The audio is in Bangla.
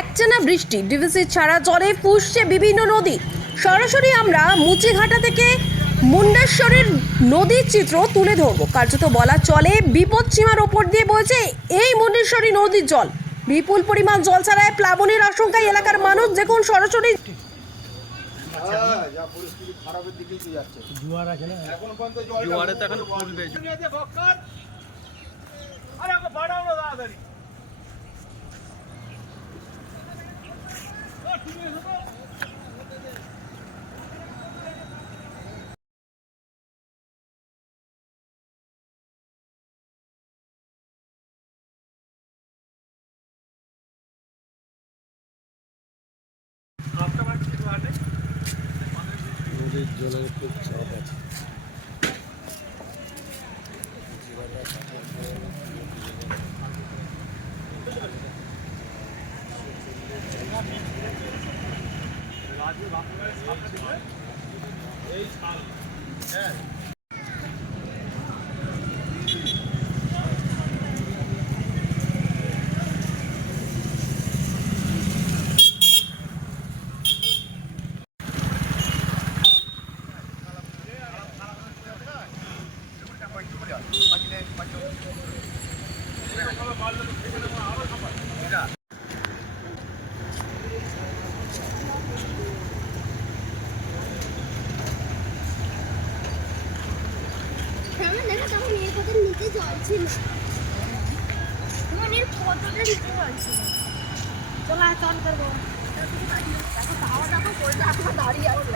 একটানা বৃষ্টি ডিভিসি ছাড়া জলে ফুসছে বিভিন্ন নদী। সরাসরি আমরা মুচিঘাটা থেকে মুন্ডেশ্বরের নদীর চিত্র তুলে ধরবো। কার্যত বলা চলে বিপদ সীমার ওপর দিয়ে বইছে এই মুন্ডেশ্বরী নদীর জল। বিপুল পরিমাণ জল ছাড়ায় প্লাবনের আশঙ্কায় এলাকার মানুষ দেখুন সরাসরি। হ্যাঁ, তো আছে না এখন নদীর জলের খুব চাপ আছে। আমার দেখো জল ছিল এর কতটা নিচে জল ছিল চলো, চল। করব দেখো দাওয়া দাওয়া করে দাঁড়িয়ে আছে